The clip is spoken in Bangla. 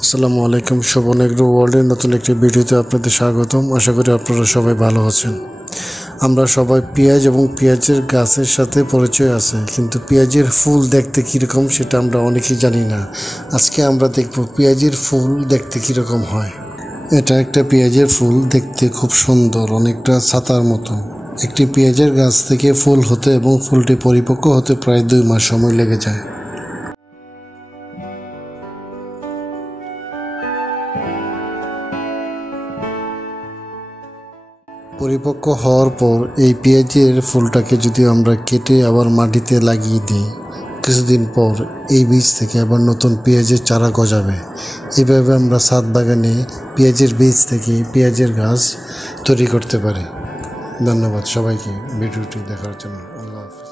আসসালামু আলাইকুম। শোভন এগ্রো ওয়ার্ল্ডের নতুন একটি ভিডিওতে আপনাদের স্বাগতম। আশা করি আপনারা সবাই ভালো আছেন। আমরা সবাই পেঁয়াজ এবং পেঁয়াজের গাছের সাথে পরিচয় আছে, কিন্তু পেঁয়াজের ফুল দেখতে কীরকম সেটা আমরা অনেকেই জানি না। আজকে আমরা দেখব পেঁয়াজের ফুল দেখতে কীরকম হয়। এটা একটা পেঁয়াজের ফুল, দেখতে খুব সুন্দর, অনেকটা ছাতার মতো। একটি পেঁয়াজের গাছ থেকে ফুল হতে এবং ফুলটি পরিপক্ক হতে প্রায় 2 মাস সময় লেগে যায়। পরিপক্ক হওয়ার পর এই পেঁয়াজের ফুলটাকে যদি আমরা কেটে আবার মাটিতে লাগিয়ে দিই, কিছুদিন পর এই বীজ থেকে আবার নতুন পেঁয়াজের চারা গজাবে। এইভাবে আমরা ছাদ বাগানে পেঁয়াজের বীজ থেকে পেঁয়াজের গাছ তৈরি করতে পারি। ধন্যবাদ সবাইকে ভিডিওটি দেখার জন্য। আল্লাহ হাফেজ।